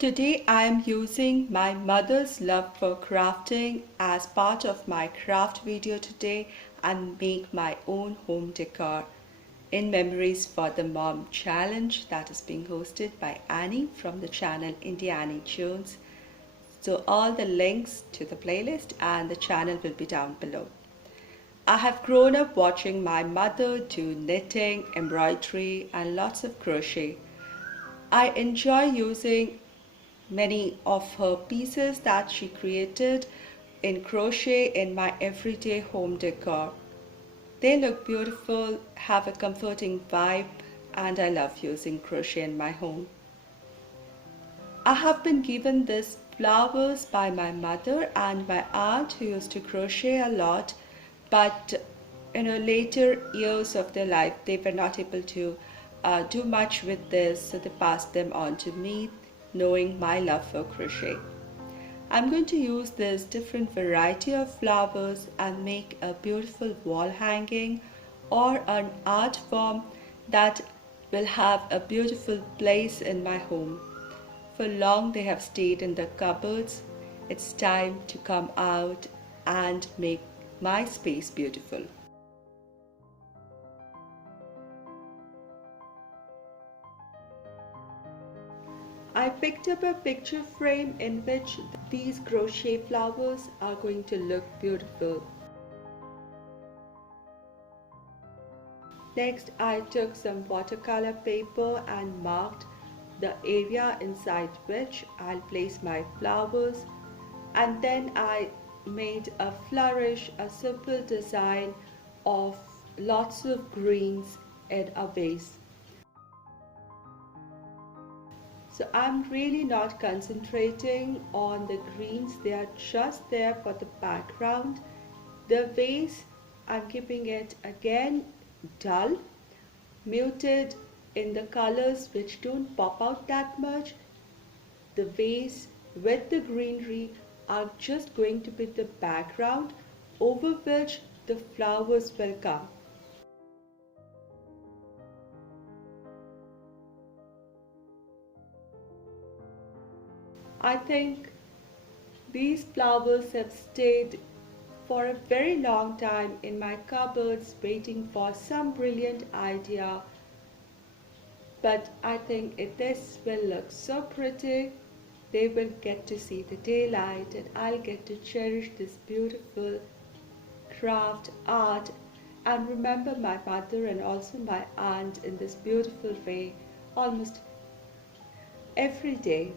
Today I am using my mother's love for crafting as part of my craft video today and make my own home decor in memories for the mom challenge that is being hosted by Annie from the channel Annie Jones. So all the links to the playlist and the channel will be down below. I have grown up watching my mother do knitting, embroidery and lots of crochet. I enjoy using many of her pieces that she created in crochet in my everyday home decor. They look beautiful, have a comforting vibe, and I love using crochet in my home. I have been given these flowers by my mother and my aunt who used to crochet a lot, but in her later years of their life they were not able to do much with this, so they passed them on to me, knowing my love for crochet. I'm going to use this different variety of flowers and make a beautiful wall hanging or an art form that will have a beautiful place in my home. For long they have stayed in the cupboards. It's time to come out and make my space beautiful. I picked up a picture frame in which these crochet flowers are going to look beautiful. Next, I took some watercolor paper and marked the area inside which I'll place my flowers, and then I made a flourish, a simple design of lots of greens in a vase. So I'm really not concentrating on the greens, they are just there for the background. The vase, I'm keeping it again dull, muted in the colors which don't pop out that much. The vase with the greenery are just going to be the background over which the flowers will come. I think these flowers have stayed for a very long time in my cupboards waiting for some brilliant idea, but I think this will look so pretty. They will get to see the daylight and I'll get to cherish this beautiful craft art and remember my mother and also my aunt in this beautiful way almost every day.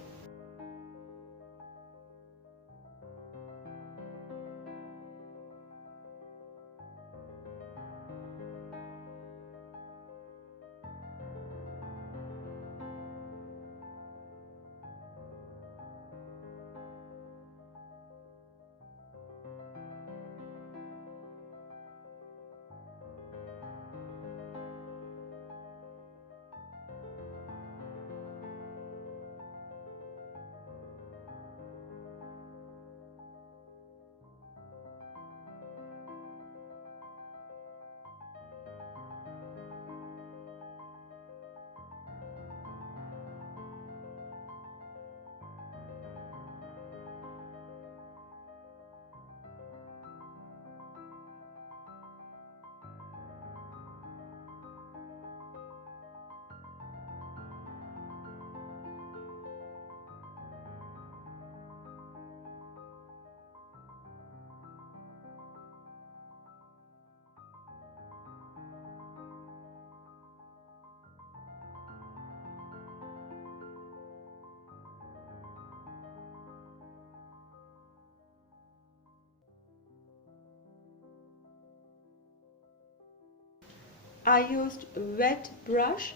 I used wet brush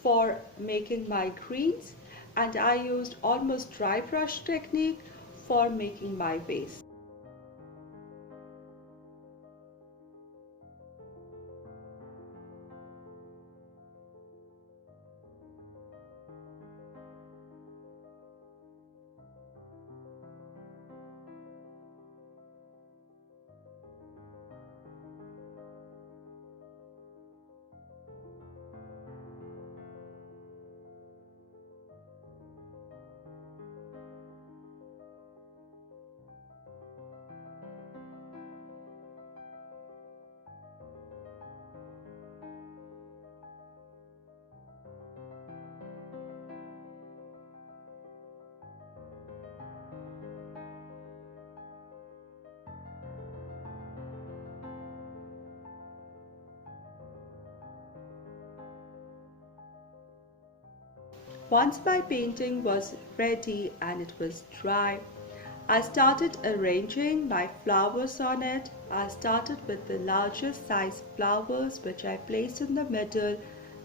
for making my greens and I used almost dry brush technique for making my base. Once my painting was ready and it was dry, I started arranging my flowers on it. I started with the largest size flowers which I placed in the middle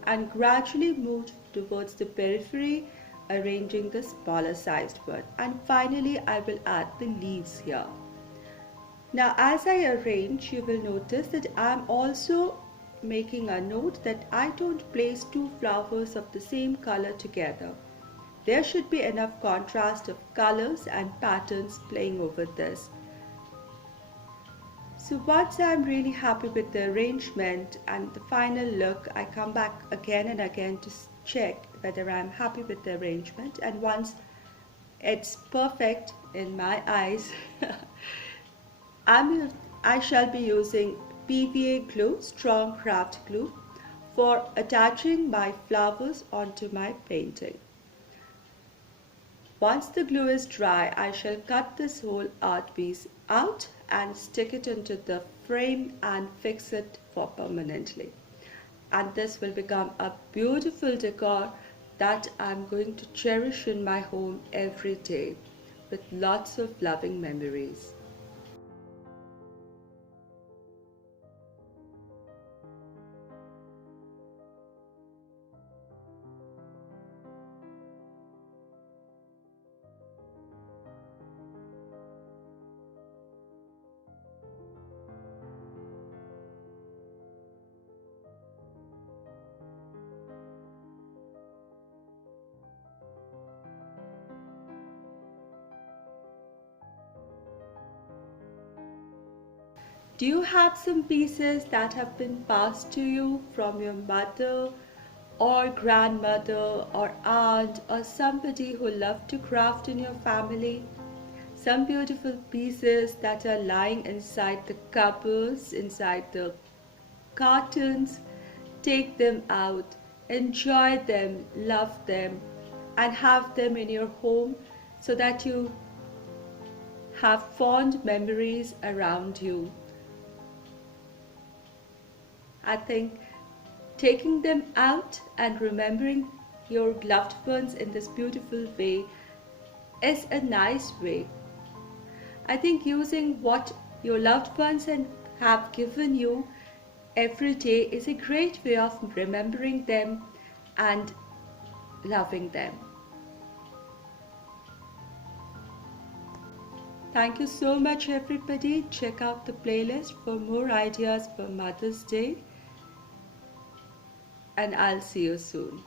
and gradually moved towards the periphery, arranging the smaller sized one. And finally I will add the leaves here. Now as I arrange, you will notice that I am also making a note that I don't place two flowers of the same color together. There should be enough contrast of colors and patterns playing over this. So once I'm really happy with the arrangement and the final look, I come back again and again to check whether I'm happy with the arrangement, and once it's perfect in my eyes, I shall be using PVA glue, strong craft glue, for attaching my flowers onto my painting. Once the glue is dry, I shall cut this whole art piece out and stick it into the frame and fix it for permanently. And this will become a beautiful decor that I'm going to cherish in my home every day with lots of loving memories. Do you have some pieces that have been passed to you from your mother or grandmother or aunt or somebody who loved to craft in your family? Some beautiful pieces that are lying inside the cupboards, inside the cartons. Take them out, enjoy them, love them, and have them in your home so that you have fond memories around you. I think taking them out and remembering your loved ones in this beautiful way is a nice way. I think using what your loved ones have given you every day is a great way of remembering them and loving them. Thank you so much, everybody. Check out the playlist for more ideas for Mother's Day, and I'll see you soon.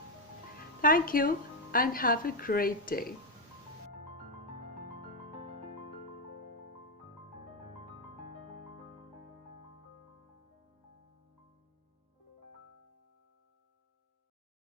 Thank you and have a great day.